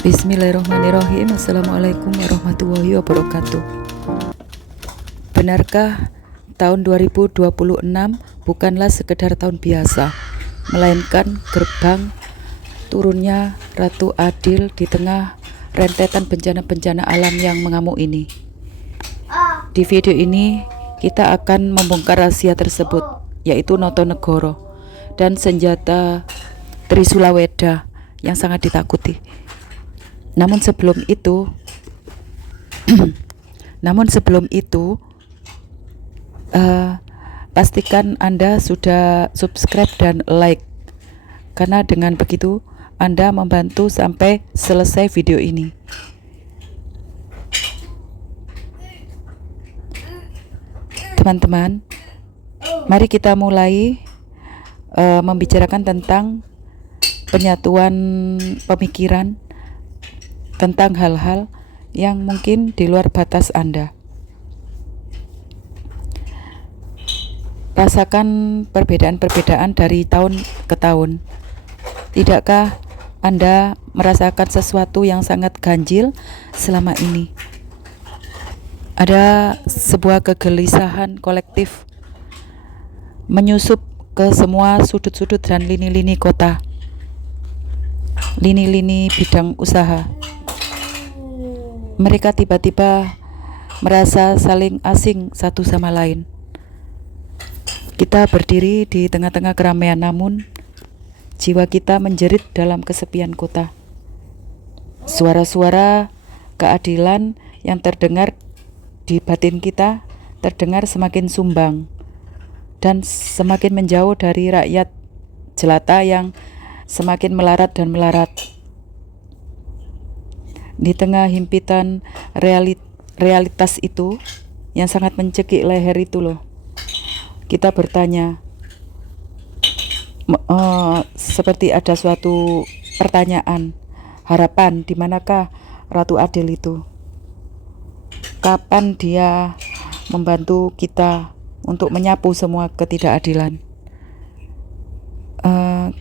Bismillahirrahmanirrahim. Assalamualaikum warahmatullahi wabarakatuh. Benarkah tahun 2026 bukanlah sekedar tahun biasa, melainkan gerbang turunnya Ratu Adil di tengah rentetan bencana-bencana alam yang mengamuk ini? Di video ini kita akan membongkar rahasia tersebut, yaitu Notonegoro dan senjata Trisula Weda yang sangat ditakuti. Namun sebelum itu, pastikan Anda sudah subscribe dan like, karena dengan begitu Anda membantu sampai selesai video ini. Teman-teman, mari kita mulai membicarakan tentang penyatuan pemikiran tentang hal-hal yang mungkin di luar batas Anda. Rasakan perbedaan-perbedaan dari tahun ke tahun. Tidakkah Anda merasakan sesuatu yang sangat ganjil selama ini? Ada sebuah kegelisahan kolektif menyusup ke semua sudut-sudut dan lini-lini kota, lini-lini bidang usaha. Mereka tiba-tiba merasa saling asing satu sama lain. Kita berdiri di tengah-tengah keramaian, namun jiwa kita menjerit dalam kesepian kota. Suara-suara keadilan yang terdengar di batin kita terdengar semakin sumbang dan semakin menjauh dari rakyat jelata yang semakin melarat dan melarat. Di tengah himpitan realitas itu yang sangat mencekik leher itu loh, kita bertanya, seperti ada suatu pertanyaan, harapan, di manakah Ratu Adil itu? Kapan dia membantu kita untuk menyapu semua ketidakadilan?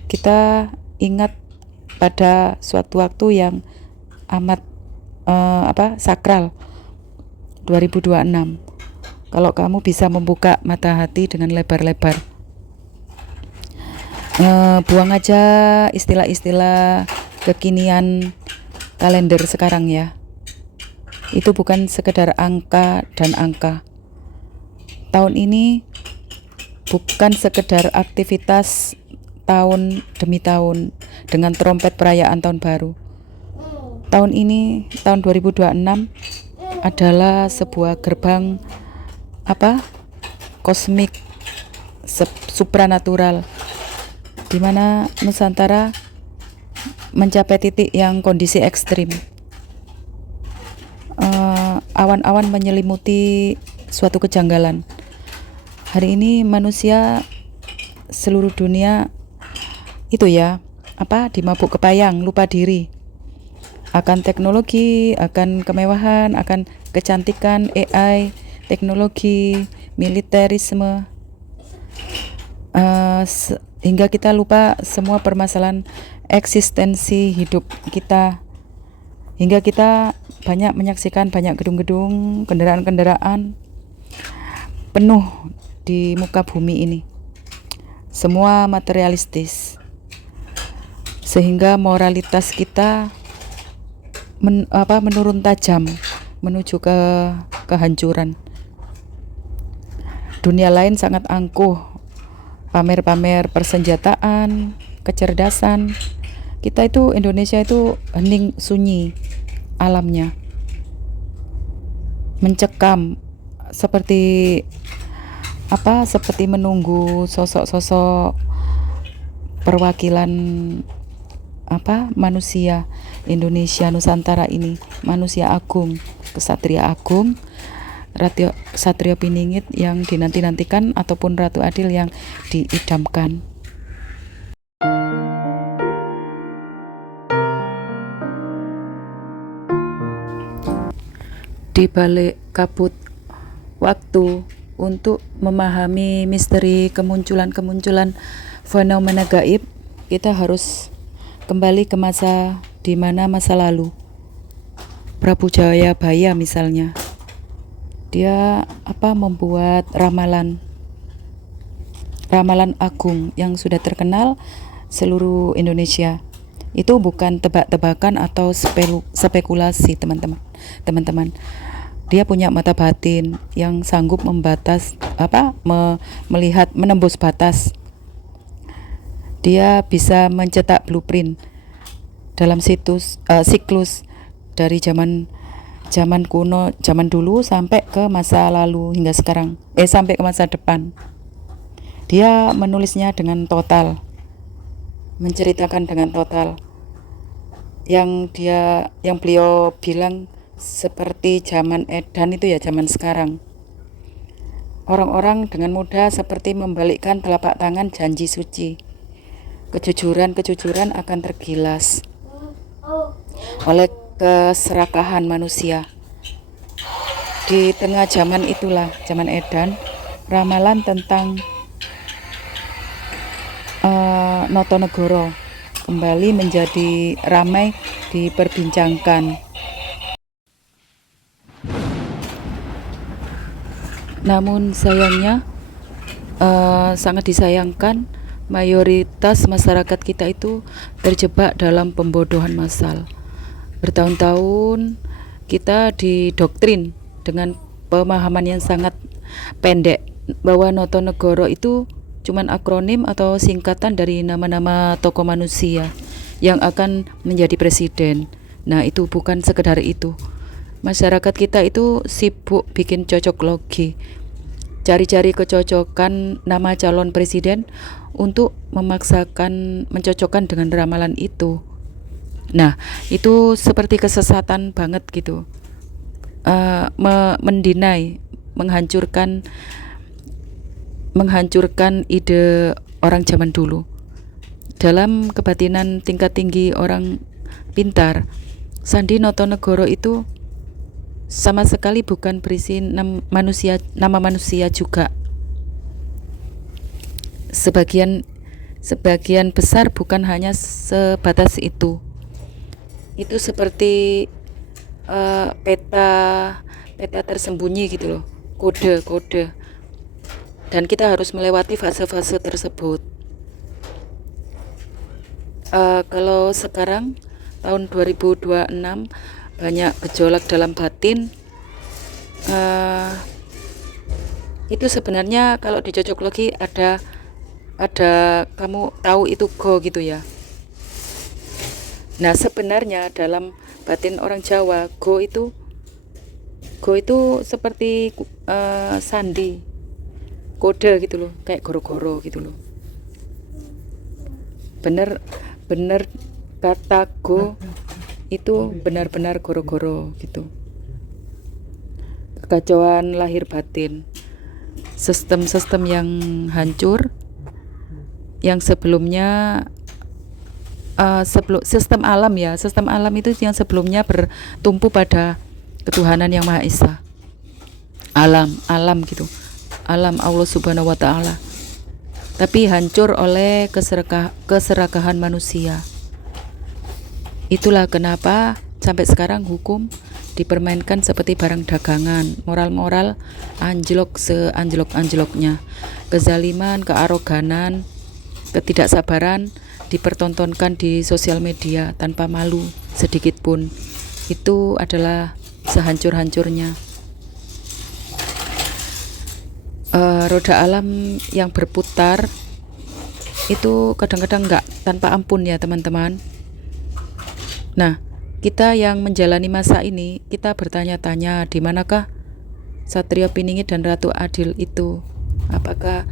Kita ingat pada suatu waktu yang amat sakral, 2026. Kalau kamu bisa membuka mata hati dengan lebar-lebar, buang aja istilah-istilah kekinian kalender sekarang ya. Itu bukan sekedar angka dan angka. Tahun ini bukan sekedar aktivitas tahun demi tahun dengan trompet perayaan tahun baru. Tahun ini, tahun 2026 adalah sebuah gerbang kosmik supranatural, di mana Nusantara mencapai titik yang kondisi ekstrim. Awan-awan menyelimuti suatu kejanggalan. Hari ini manusia seluruh dunia itu dimabuk kepayang, lupa diri akan teknologi, akan kemewahan, akan kecantikan, AI, teknologi, militerisme, hingga kita lupa semua permasalahan eksistensi hidup kita, hingga kita banyak menyaksikan banyak gedung-gedung, kendaraan-kendaraan penuh di muka bumi ini. Semua materialistis, sehingga moralitas kita menurun tajam menuju ke kehancuran. Dunia lain sangat angkuh pamer-pamer persenjataan, kecerdasan. Kita itu, Indonesia itu hening sunyi alamnya, mencekam seperti menunggu sosok-sosok perwakilan manusia Indonesia Nusantara ini, manusia agung, kesatria agung, Ratu Satrio Piningit yang dinanti-nantikan, ataupun Ratu Adil yang diidamkan. Di balik kabut waktu, untuk memahami misteri kemunculan-kemunculan fenomena gaib, kita harus kembali ke masa di mana masa lalu Prabu Jayabaya misalnya, dia membuat ramalan agung yang sudah terkenal seluruh Indonesia. Itu bukan tebak-tebakan atau spekulasi, teman-teman. Dia punya mata batin yang sanggup melihat menembus batas. Dia bisa mencetak blueprint dalam siklus dari zaman kuno, zaman dulu sampai ke masa lalu hingga sekarang, sampai ke masa depan. Dia menulisnya dengan total, menceritakan dengan total. Yang beliau bilang seperti zaman edan itu ya, zaman sekarang. Orang-orang dengan mudah seperti membalikkan telapak tangan janji suci. Kejujuran akan tergilas oleh keserakahan manusia. Di tengah zaman itulah, zaman edan, ramalan tentang Notonegoro kembali menjadi ramai diperbincangkan. Namun sayangnya, sangat disayangkan, mayoritas masyarakat kita itu terjebak dalam pembodohan massal. Bertahun-tahun kita didoktrin dengan pemahaman yang sangat pendek bahwa Notonegoro itu cuman akronim atau singkatan dari nama-nama tokoh manusia yang akan menjadi presiden. Nah, itu bukan sekedar itu. Masyarakat kita itu sibuk bikin cocok logi, cari-cari kecocokan nama calon presiden untuk mencocokkan dengan ramalan itu. Nah, itu seperti kesesatan banget gitu. Menghancurkan ide orang zaman dulu. Dalam kebatinan tingkat tinggi orang pintar, Sandi Notonegoro itu sama sekali bukan berisi nama manusia juga. Sebagian besar bukan hanya sebatas itu. Itu seperti peta tersembunyi gitu loh, kode. Dan kita harus melewati fase-fase tersebut. Kalau sekarang tahun 2026 banyak gejolak dalam batin, itu sebenarnya kalau dicocok lagi ada kamu tahu itu go gitu ya. Nah, sebenarnya dalam batin orang Jawa, go itu seperti sandi, kode gitu loh, kayak goro-goro gitu loh. Bener kata go itu benar-benar goro-goro gitu. Kekacauan lahir batin, sistem-sistem yang hancur, yang sebelumnya sistem alam itu yang sebelumnya bertumpu pada ketuhanan yang Maha Esa, alam gitu, alam Allah Subhanahu wa Ta'ala, tapi hancur oleh keserakahan manusia. Itulah kenapa sampai sekarang hukum dipermainkan seperti barang dagangan. Moral anjlok seanjlok-anjloknya. Kezaliman, kearoganan, ketidaksabaran dipertontonkan di sosial media tanpa malu sedikit pun. Itu adalah sehancur-hancurnya. Roda alam yang berputar itu kadang-kadang enggak tanpa ampun ya teman-teman. Nah, kita yang menjalani masa ini, kita bertanya-tanya, di manakah Satrio Piningit dan Ratu Adil itu? Apakah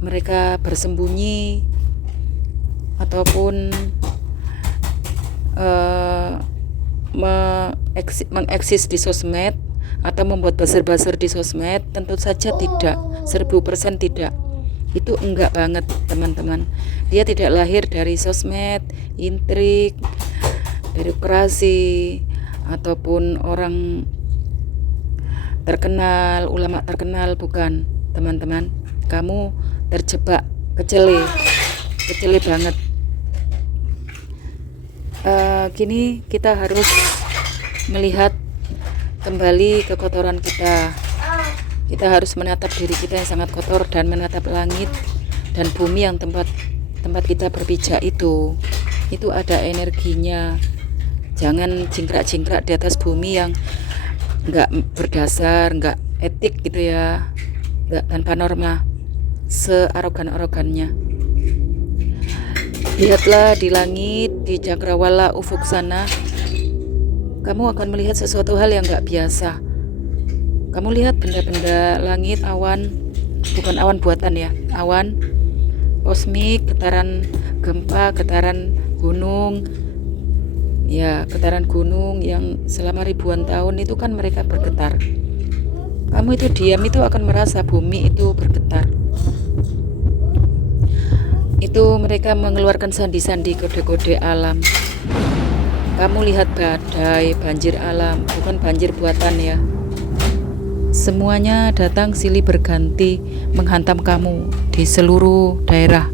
mereka bersembunyi ataupun mengeksis di sosmed atau membuat buzzer-buzzer di sosmed? Tentu saja tidak, 1000% tidak. Itu enggak banget teman-teman. Dia tidak lahir dari sosmed, intrik, birokrasi, ataupun orang terkenal, ulama terkenal, bukan teman-teman. Kamu terjebak, kecele banget. Kini kita harus melihat kembali ke kotoran kita. Kita harus menatap diri kita yang sangat kotor dan menatap langit dan bumi yang tempat kita berpijak itu ada energinya. Jangan jingkrak-jingkrak di atas bumi yang nggak berdasar, nggak etik gitu ya, nggak tanpa norma, searogan-arogannya. Lihatlah di langit, di cakrawala ufuk sana, kamu akan melihat sesuatu hal yang nggak biasa. Kamu lihat benda-benda langit, awan, bukan awan buatan ya, awan kosmik, getaran gempa, getaran gunung, ya getaran gunung yang selama ribuan tahun itu kan mereka bergetar. Kamu itu diam itu akan merasa bumi itu bergetar. Itu mereka mengeluarkan sandi-sandi kode-kode alam. Kamu lihat badai, banjir alam, bukan banjir buatan ya. Semuanya datang silih berganti menghantam kamu di seluruh daerah.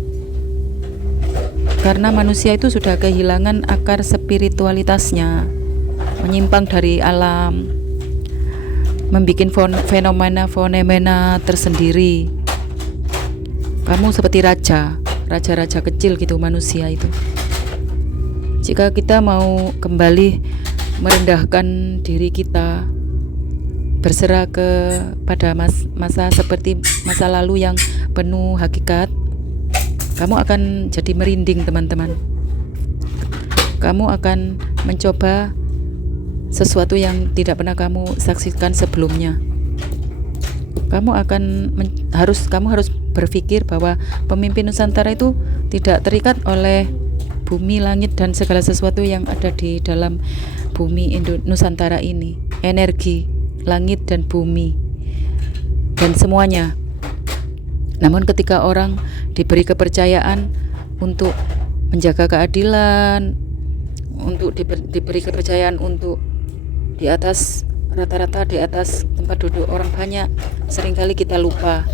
Karena manusia itu sudah kehilangan akar spiritualitasnya, menyimpang dari alam, membuat fenomena tersendiri. Kamu seperti raja-raja kecil gitu manusia itu. Jika kita mau kembali merendahkan diri kita, berserah kepada masa seperti masa lalu yang penuh hakikat, kamu akan jadi merinding teman-teman. Kamu akan mencoba sesuatu yang tidak pernah kamu saksikan sebelumnya. Kamu harus berpikir bahwa pemimpin Nusantara itu tidak terikat oleh bumi, langit, dan segala sesuatu yang ada di dalam bumi Nusantara ini. Energi, langit, dan bumi, dan semuanya. Namun ketika orang diberi kepercayaan untuk menjaga keadilan, untuk diberi kepercayaan untuk di atas rata-rata, di atas tempat duduk orang banyak, seringkali kita lupa.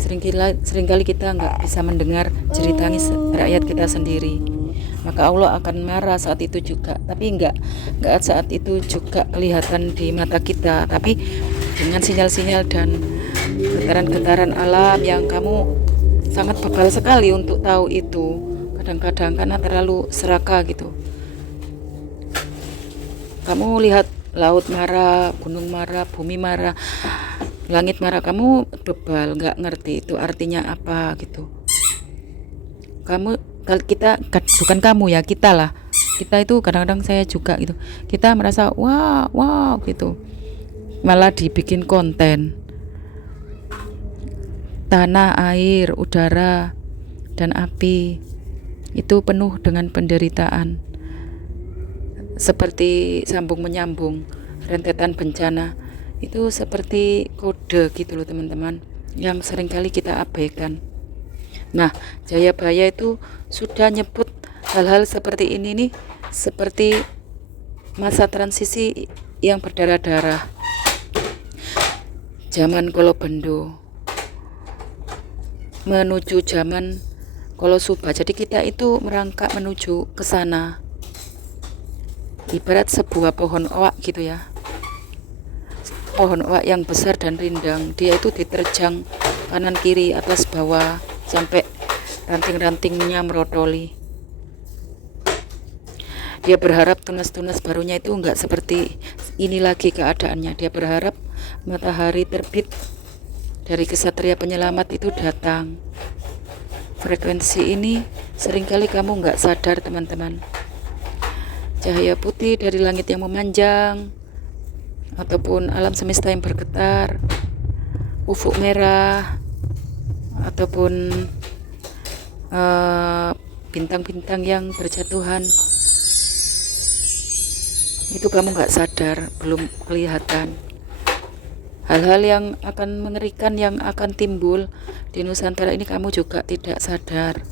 Seringkali kita nggak bisa mendengar jerit tangis rakyat kita sendiri. Maka Allah akan marah saat itu juga. Tapi nggak saat itu juga kelihatan di mata kita. Tapi dengan sinyal-sinyal dan getaran-getaran alam yang kamu sangat bebal sekali untuk tahu itu. Kadang-kadang karena terlalu serakah gitu. Kamu lihat laut marah, gunung marah, bumi marah, langit marah, kamu bebal, nggak ngerti itu artinya apa gitu. Bukan kamu ya, kita lah. Kita itu kadang-kadang, saya juga gitu. Kita merasa wow gitu. Malah dibikin konten. Tanah, air, udara, dan api itu penuh dengan penderitaan. Seperti sambung menyambung, rentetan bencana. Itu seperti kode gitu loh teman-teman, yang seringkali kita abaikan. Nah, Jayabaya itu sudah nyebut hal-hal seperti ini nih, seperti masa transisi yang berdarah-darah, zaman Kolobendo menuju zaman Kolosuba. Jadi kita itu merangkak menuju ke sana, ibarat sebuah pohon oak gitu ya. Pohon oak yang besar dan rindang, dia itu diterjang kanan kiri atas bawah sampai ranting-rantingnya merotoli. Dia berharap tunas-tunas barunya itu enggak seperti ini lagi keadaannya. Dia berharap matahari terbit dari kesatria penyelamat itu datang. Frekuensi ini seringkali kamu enggak sadar teman-teman. Cahaya putih dari langit yang memanjang, ataupun alam semesta yang bergetar, ufuk merah, ataupun bintang-bintang yang berjatuhan, itu kamu nggak sadar, belum kelihatan. Hal-hal yang akan mengerikan yang akan timbul di Nusantara ini kamu juga tidak sadar.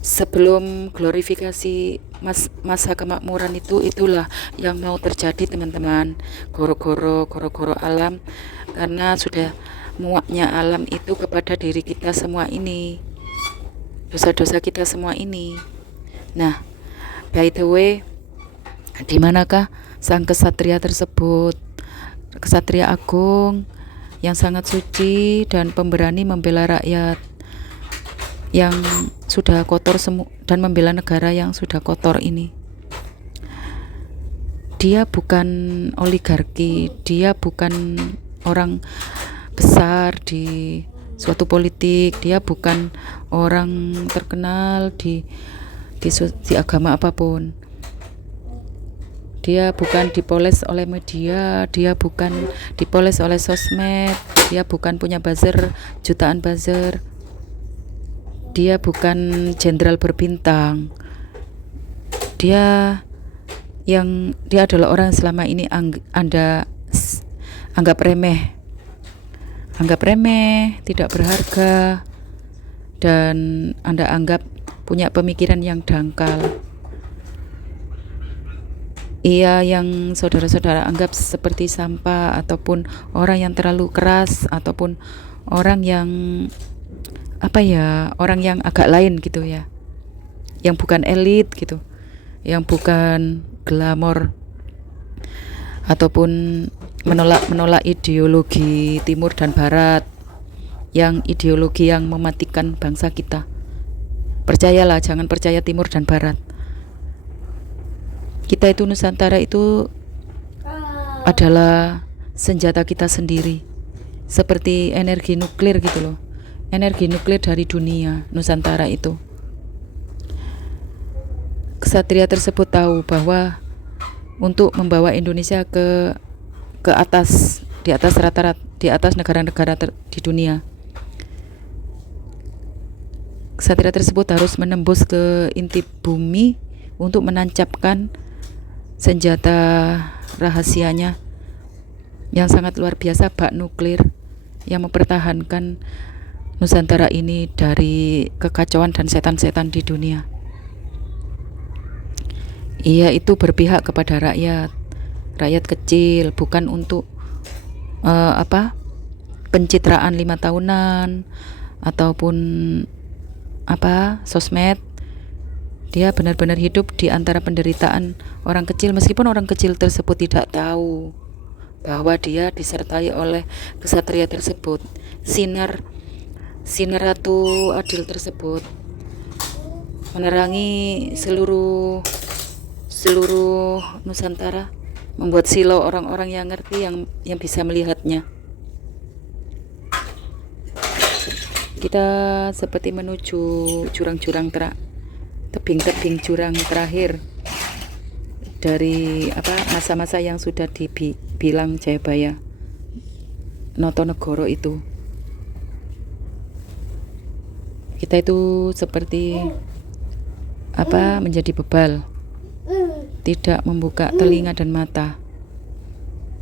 Sebelum glorifikasi masa kemakmuran itulah yang mau terjadi teman-teman. Goro-goro alam, karena sudah muaknya alam itu kepada diri kita semua ini, dosa-dosa kita semua ini. Nah, By the way, di manakah sang kesatria tersebut? Kesatria agung yang sangat suci dan pemberani membela rakyat yang sudah kotor dan membela negara yang sudah kotor ini. Dia bukan oligarki, dia bukan orang besar di suatu politik, dia bukan orang terkenal di agama apapun. Dia bukan dipoles oleh media, dia bukan dipoles oleh sosmed, dia bukan punya buzzer, jutaan buzzer. Dia bukan jenderal berbintang. Dia adalah orang yang selama ini Anda anggap remeh. Anggap remeh, tidak berharga, dan Anda anggap punya pemikiran yang dangkal. Ia yang saudara-saudara anggap seperti sampah, ataupun orang yang terlalu keras, ataupun orang yang orang yang agak lain gitu ya, yang bukan elit gitu, yang bukan glamor, ataupun menolak ideologi timur dan barat, yang ideologi yang mematikan bangsa kita. Percayalah, jangan percaya timur dan barat. Kita itu Nusantara itu adalah senjata kita sendiri, seperti energi nuklir gitu loh. Energi nuklir dari dunia Nusantara itu. Kesatria tersebut tahu bahwa untuk membawa Indonesia ke atas, di atas rata-rata, di atas negara-negara di dunia, kesatria tersebut harus menembus ke inti bumi untuk menancapkan senjata rahasianya yang sangat luar biasa, bak nuklir, yang mempertahankan Nusantara ini dari kekacauan dan setan-setan di dunia. Ia itu berpihak kepada rakyat kecil, bukan untuk pencitraan 5 tahunan ataupun sosmed. Dia benar-benar hidup di antara penderitaan orang kecil, meskipun orang kecil tersebut tidak tahu bahwa dia disertai oleh kesatria tersebut. Sinar Ratu Adil tersebut menerangi seluruh Nusantara, membuat silau orang-orang yang ngerti, yang bisa melihatnya. Kita seperti menuju jurang-jurang tebing-tebing jurang terakhir dari masa-masa yang sudah dibilang Jayabaya Notonegoro itu. Kita itu seperti menjadi bebal, tidak membuka telinga dan mata,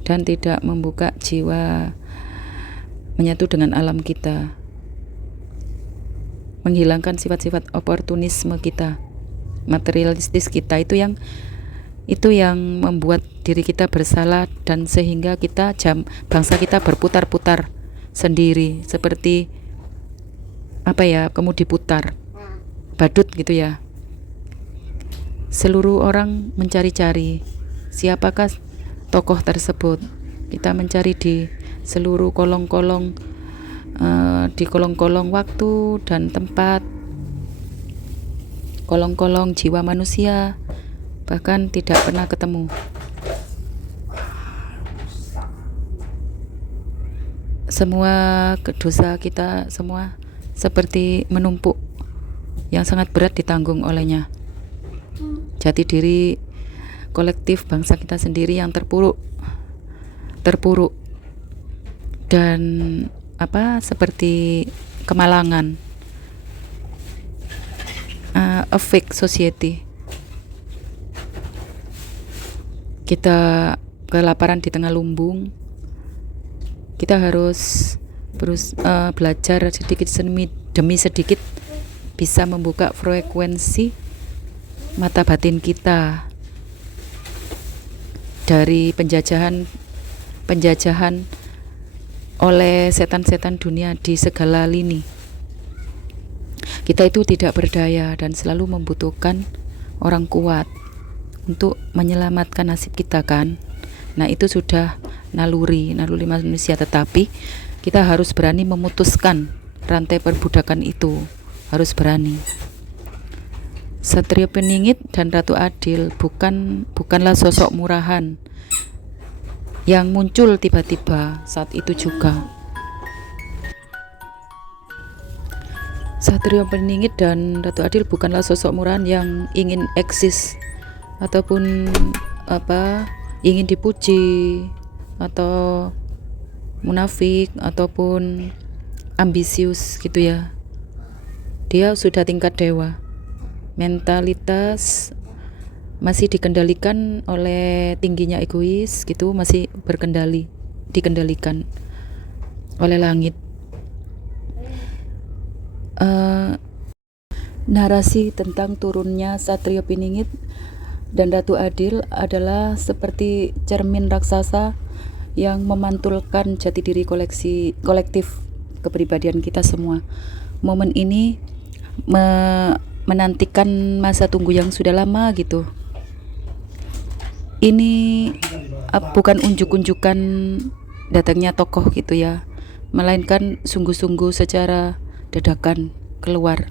dan tidak membuka jiwa menyatu dengan alam kita, menghilangkan sifat-sifat oportunisme kita, materialistis kita, itu yang membuat diri kita bersalah, dan sehingga bangsa kita berputar-putar sendiri seperti kemudi putar badut gitu ya. Seluruh orang mencari-cari siapakah tokoh tersebut. Kita mencari di seluruh kolong-kolong, di kolong-kolong waktu dan tempat, kolong-kolong jiwa manusia, bahkan tidak pernah ketemu. Semua dosa kita semua seperti menumpuk, yang sangat berat ditanggung olehnya. Jati diri kolektif bangsa kita sendiri yang terpuruk dan seperti kemalangan, a fake society. Kita kelaparan di tengah lumbung. Kita harus belajar sedikit demi sedikit, bisa membuka frekuensi mata batin kita dari penjajahan oleh setan-setan dunia di segala lini. Kita itu tidak berdaya dan selalu membutuhkan orang kuat untuk menyelamatkan nasib kita kan. Nah, itu sudah naluri manusia, tetapi kita harus berani memutuskan rantai perbudakan itu, harus berani. Satrio Piningit dan Ratu Adil bukanlah sosok murahan yang muncul tiba-tiba saat itu juga. Satrio Piningit dan Ratu Adil bukanlah sosok murahan yang ingin eksis ataupun ingin dipuji atau munafik ataupun ambisius gitu ya. Dia sudah tingkat dewa. Mentalitas masih dikendalikan oleh tingginya egois gitu, masih dikendalikan oleh langit. Narasi tentang turunnya Satrio Piningit dan Ratu Adil adalah seperti cermin raksasa yang memantulkan jati diri kolektif kepribadian kita semua. Momen ini menantikan masa tunggu yang sudah lama gitu. Ini bukan unjuk-unjukan datangnya tokoh gitu ya, melainkan sungguh-sungguh secara dadakan keluar.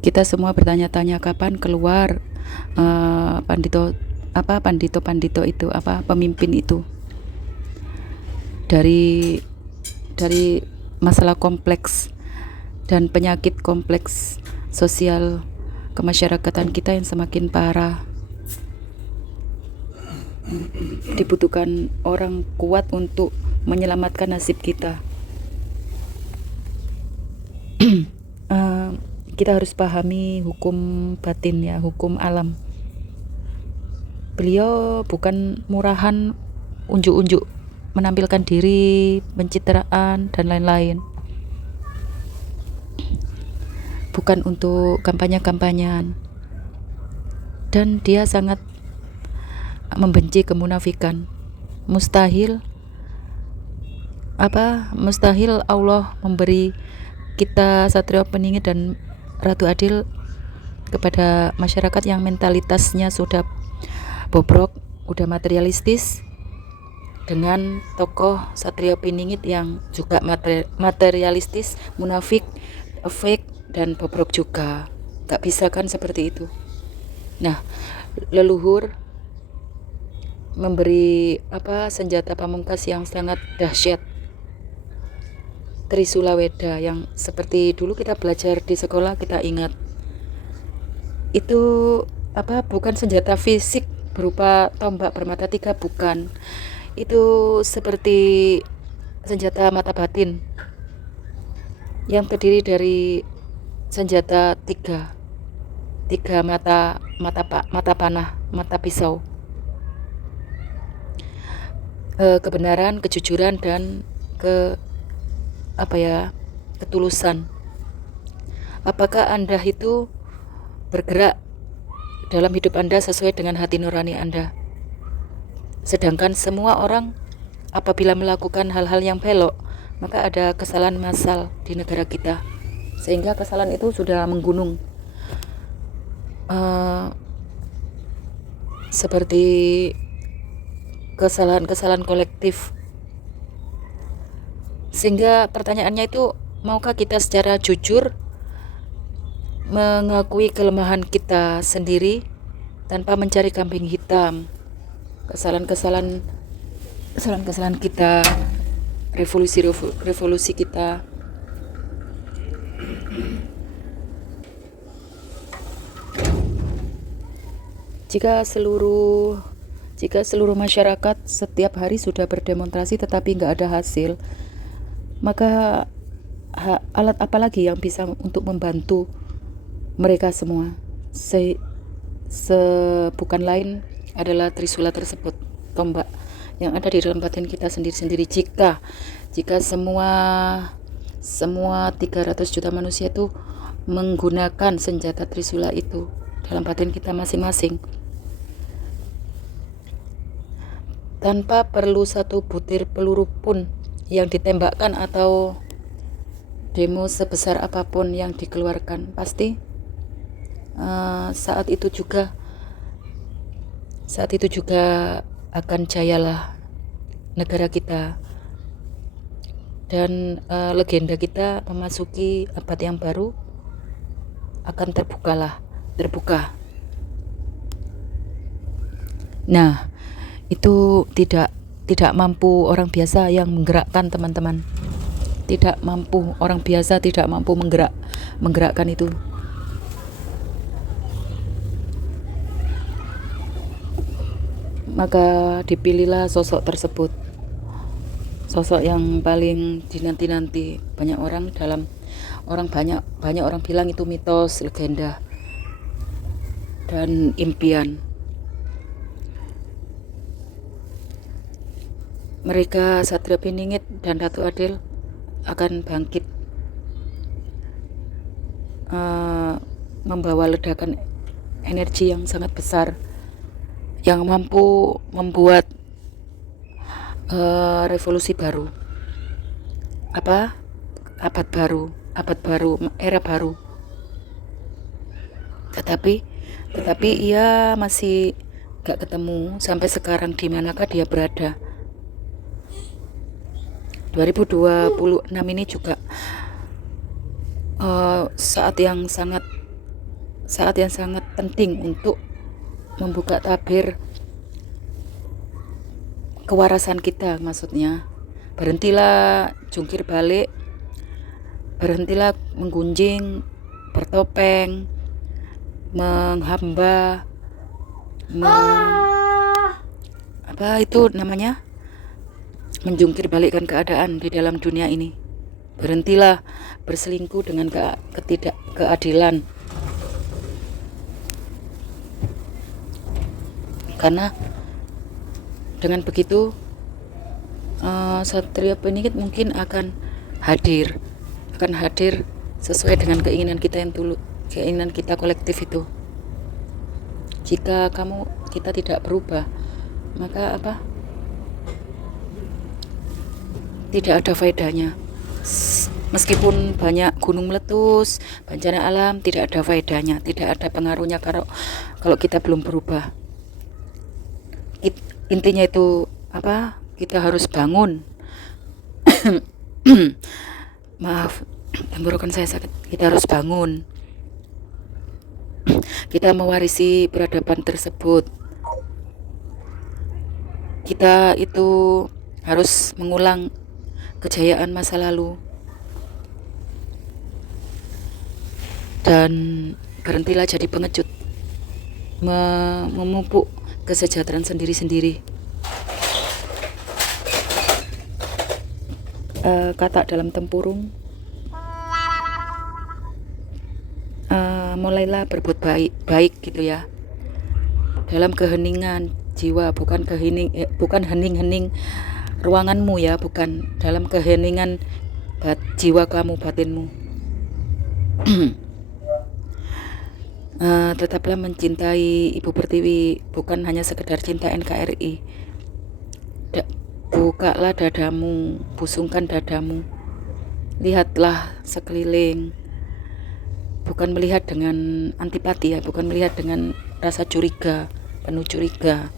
Kita semua bertanya-tanya kapan keluar pandito itu, pemimpin itu dari masalah kompleks dan penyakit kompleks sosial kemasyarakatan kita yang semakin parah. Dibutuhkan orang kuat untuk menyelamatkan nasib kita. Kita harus pahami hukum batin ya, hukum alam. Beliau bukan murahan unjuk-unjuk menampilkan diri, pencitraan dan lain-lain. Bukan untuk kampanye-kampanyan. Dan dia sangat membenci kemunafikan. Mustahil Allah memberi kita Satrio Piningit dan Ratu Adil kepada masyarakat yang mentalitasnya sudah bobrok, udah materialistis, dengan tokoh Satrio Piningit yang juga materialistis, munafik, fake dan bobrok juga. Gak bisa kan seperti itu. Nah, leluhur memberi senjata pamungkas yang sangat dahsyat, Trisula Weda, yang seperti dulu kita belajar di sekolah, kita ingat itu bukan senjata fisik berupa tombak bermata 3, bukan. Itu seperti senjata mata batin yang terdiri dari senjata tiga mata panah, mata pisau, kebenaran, kejujuran dan ketulusan. Apakah Anda itu bergerak dalam hidup Anda sesuai dengan hati nurani Anda? Sedangkan semua orang apabila melakukan hal-hal yang belok, maka ada kesalahan massal di negara kita, sehingga kesalahan itu sudah menggunung. Seperti kesalahan kolektif. Sehingga pertanyaannya itu, maukah kita secara jujur mengakui kelemahan kita sendiri tanpa mencari kambing hitam, kesalahan kita, revolusi kita. Jika seluruh masyarakat setiap hari sudah berdemonstrasi tetapi nggak ada hasil, maka alat apa lagi yang bisa untuk membantu mereka semua? Bukan lain adalah Trisula tersebut, tombak yang ada di dalam batin kita sendiri-sendiri. Jika semua 300 juta manusia itu menggunakan senjata Trisula itu dalam batin kita masing-masing, tanpa perlu satu butir peluru pun yang ditembakkan atau demo sebesar apapun yang dikeluarkan, pasti saat itu juga akan jayalah negara kita, dan legenda kita memasuki abad yang baru akan terbuka. Nah, itu tidak mampu orang biasa yang menggerakkan, teman-teman. Orang biasa tidak mampu menggerakkan itu. Maka dipilihlah sosok tersebut, sosok yang paling dinanti-nanti. Banyak orang bilang itu mitos, legenda, dan impian. Mereka Satria Piningit dan Ratu Adil akan bangkit, membawa ledakan energi yang sangat besar, yang mampu membuat revolusi baru, abad baru, era baru. Tetapi ia masih gak ketemu sampai sekarang di manakah dia berada. 2026 ini juga saat yang sangat penting untuk membuka tabir kewarasan kita. Maksudnya, berhentilah jungkir balik, berhentilah menggunjing, bertopeng, menghamba, menjungkir balikkan keadaan di dalam dunia ini. Berhentilah berselingkuh dengan ketidakkeadilan, karena dengan begitu Satria Piningit mungkin akan hadir sesuai dengan keinginan kita yang tulus, keinginan kita kolektif itu. Jika kita tidak berubah, maka tidak ada faedahnya. Meskipun banyak gunung meletus, bencana alam, tidak ada faedahnya, tidak ada pengaruhnya kalau kita belum berubah. Intinya itu kita harus bangun. Maaf, tenggorokan saya sakit. Kita harus bangun. Kita mewarisi peradaban tersebut. Kita itu harus mengulang kejayaan masa lalu, dan berhentilah jadi pengecut, memupuk kesejahteraan sendiri-sendiri. Kata dalam tempurung, mulailah berbuat baik gitu ya, dalam keheningan jiwa, bukan hening-hening ruanganmu ya, bukan dalam keheningan jiwa kamu, batinmu. Tetaplah mencintai Ibu Pertiwi, bukan hanya sekedar cinta NKRI. Bukalah dadamu, busungkan dadamu, lihatlah sekeliling, bukan melihat dengan antipati ya, bukan melihat dengan rasa curiga, penuh curiga.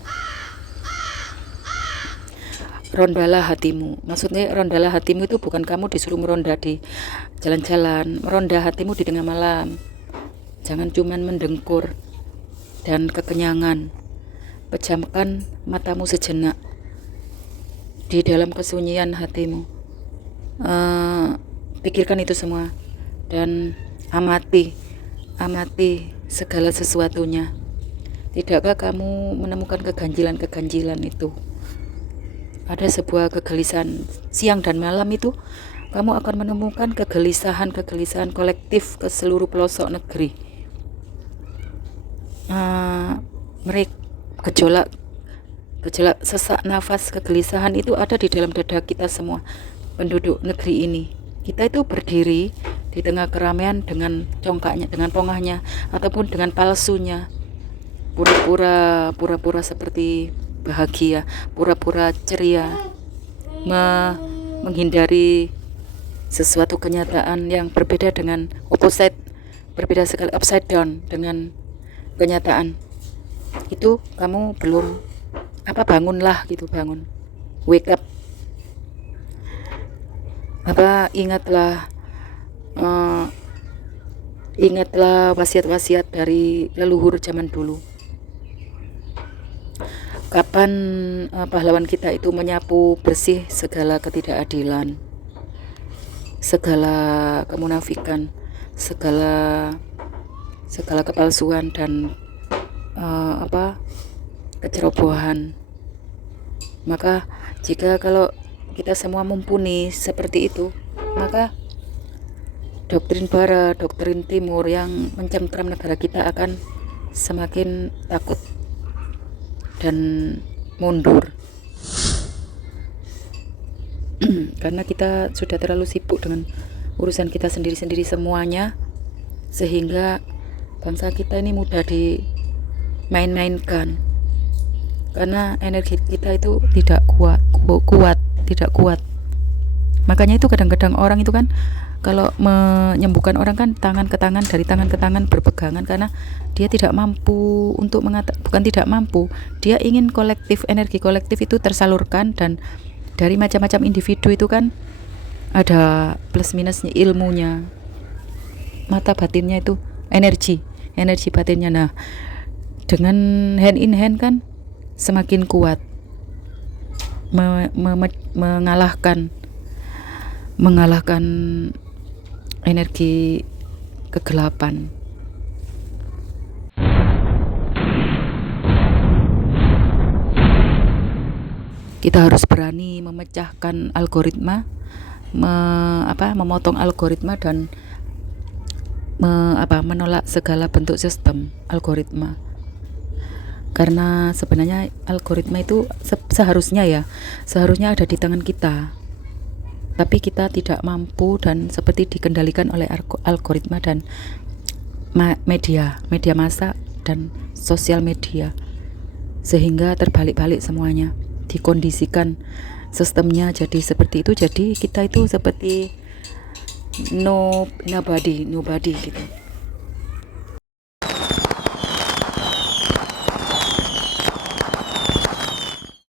Rondalah hatimu. Maksudnya rondalah hatimu itu bukan kamu disuruh meronda di jalan-jalan, meronda hatimu di tengah malam. Jangan cuman mendengkur dan kekenyangan. Pejamkan matamu sejenak di dalam kesunyian hatimu. Pikirkan itu semua dan amati segala sesuatunya. Tidakkah kamu menemukan keganjilan itu? Ada sebuah kegelisahan siang dan malam itu, kamu akan menemukan kegelisahan kolektif ke seluruh pelosok negeri. Mereka gejolak sesak nafas kegelisahan itu ada di dalam dada kita semua, penduduk negeri ini. Kita itu berdiri di tengah keramaian dengan congkaknya, dengan pongahnya, ataupun dengan palsunya, pura-pura seperti bahagia, pura-pura ceria, menghindari sesuatu kenyataan yang berbeda dengan opposite berbeda sekali, upside down dengan kenyataan. Itu kamu belum bangunlah gitu, bangun, wake up. Ingatlah wasiat-wasiat dari leluhur zaman dulu. Kapan pahlawan kita itu menyapu bersih segala ketidakadilan, segala kemunafikan, segala kepalsuan dan kecerobohan. Maka kalau kita semua mumpuni seperti itu, maka doktrin barat, doktrin timur yang mencengkram negara kita akan semakin takut dan mundur. Karena kita sudah terlalu sibuk dengan urusan kita sendiri-sendiri semuanya, sehingga bangsa kita ini mudah dimain-mainkan. Karena energi kita itu tidak kuat. Makanya itu kadang-kadang orang itu kan kalau menyembuhkan orang kan tangan ke tangan, dari tangan ke tangan berpegangan, karena dia tidak mampu untuk bukan tidak mampu, dia ingin energi kolektif itu tersalurkan. Dan dari macam-macam individu itu kan ada plus minusnya, ilmunya, mata batinnya itu energi batinnya. Nah, dengan hand in hand kan semakin kuat mengalahkan energi kegelapan. Kita harus berani memecahkan algoritma, memotong algoritma dan menolak segala bentuk sistem algoritma. Karena sebenarnya algoritma itu seharusnya ada di tangan kita, tapi kita tidak mampu dan seperti dikendalikan oleh algoritma dan media massa dan sosial media, sehingga terbalik-balik semuanya, dikondisikan sistemnya jadi seperti itu. Jadi kita itu seperti nobody gitu.